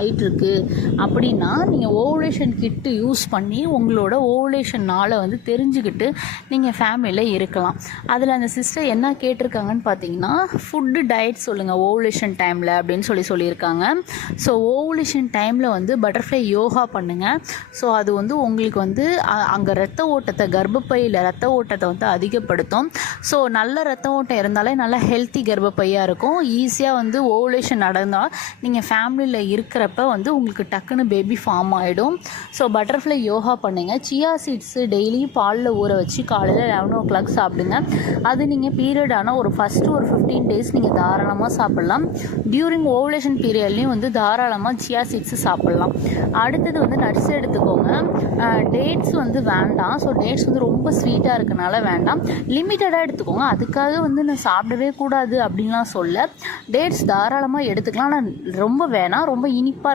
ஆயிட்டிருக்கு அப்படின்னா நீங்கள் ஓவுலேஷன் கிட்டு யூஸ் பண்ணி உங்களோட ஓவுலேஷன் நாளை வந்து தெரிஞ்சுக்கிட்டு நீங்கள் ஃபேமிலியில் இருக்கலாம். அதில் அந்த சிஸ்டர் என்ன கேட்டிருக்காங்கன்னு பார்த்தீங்கன்னா, ஃபுட்டு டயட் சொல்லுங்கள் ஓவுலேஷன் டைமில் அப்படின்னு சொல்லியிருக்காங்க. ஸோ ஓவுலேஷன் டைமில் வந்து பட்டர்ஃப்ளை யோகா பண்ணுங்கள். ஸோ அது வந்து உங்களுக்கு வந்து அங்கே ரத்த ஓட்டத்தை, கர்ப்பப்பையில் ரத்த ஓட்டத்தை வந்து அதிகப்படுத்தும். ஸோ நல்ல ரத்த ஓட்டம் இருந்தாலே நல்ல ஹெல்த்தி கர்ப்பப்பையாக இருக்கும். ஈஸியாக வந்து ஓவுலேஷன் நடந்தால் நீங்கள் ஃபேமிலியில் இருக்கிறப்ப வந்து உங்களுக்கு டக்குன்னு பேபி ஃபார்ம் ஆகிடும். ஸோ பட்டர்ஃப்ளை யோகா பண்ணுங்கள். சியா சீட்ஸு டெய்லியும் பாலில் ஊற வச்சு காலையில் 11 o'clock சாப்பிடுங்க. அது நீங்கள் பீரியட் ஆனால் ஒரு 15 days நீங்கள் தாராளமாக சாப்பிட்லாம். டியூரிங் ஓவுலேஷன் பீரியட்லேயும் வந்து தாராளமாக சியா சீட்ஸு சாப்பிட்லாம். அடுத்தது வந்து நட்ஸ் எடுத்துக்கோங்க. டேட்ஸ் வந்து வேண்டாம். ஸோ டேட்ஸ் வந்து ரொம்ப ஸ்வீட்டாக இருக்கனால வேண்டாம். லிமிட்டடாக எடுத்துக்கோங்க. அதுக்காக வந்து நான் சாப்பிடவே கூடாது அப்படின்லாம் சொல்ல, டேட்ஸ் தாராளமாக எடுத்துக்கலாம். ஆனால் ரொம்ப வேணாம், ரொம்ப இனிப்பு